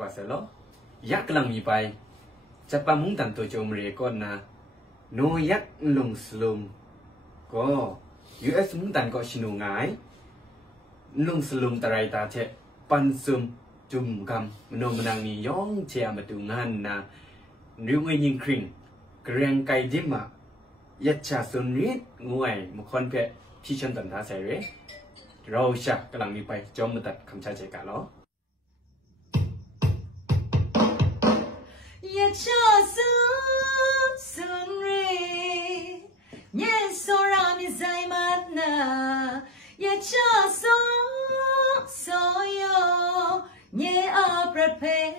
bà sẽ lo yak lang mi pai chapa mung tan to chom re kon na no yak lung slum ko US mung tan ko sinu ngai lung slum tarai ta che pan sum chum kam no menang ni yong che amatungan na riu ngai ning kring kreng kai dima yacha sun riết nguai một con phe khi chân tận thả xe rế rồi sạc cái làng đi bay cho một tật không cha chạy cả nó yacha sun riết nhẹ so ra mi dài mắt na yacha so yo nhẹ áp rệt phê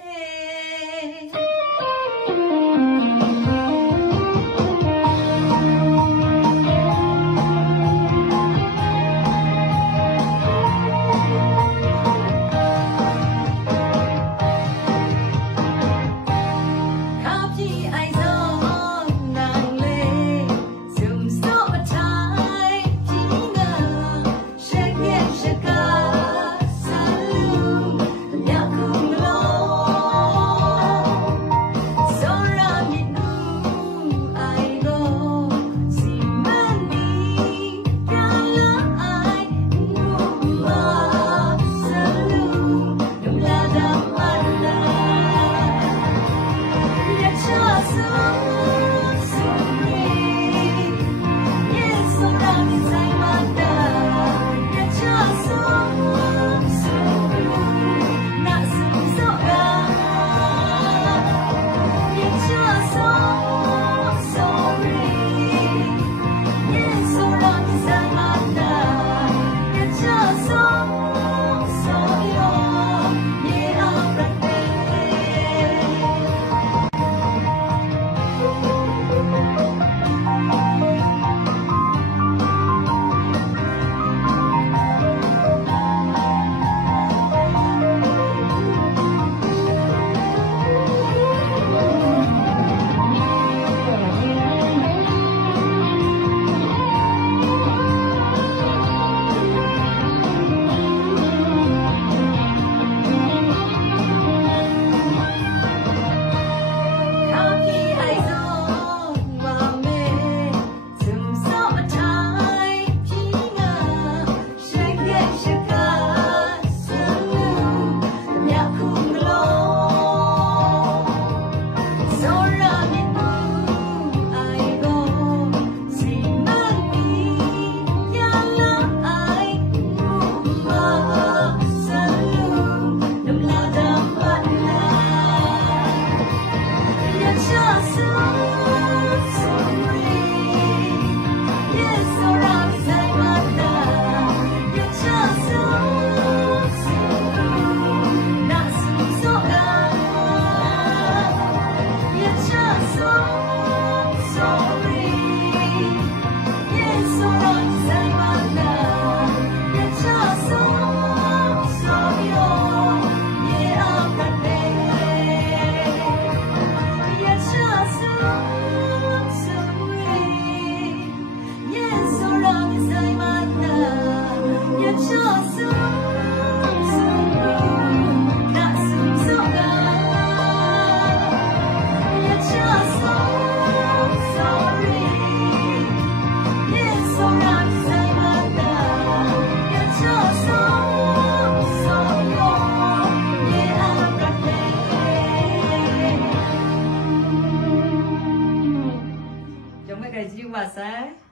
cái gì mà sao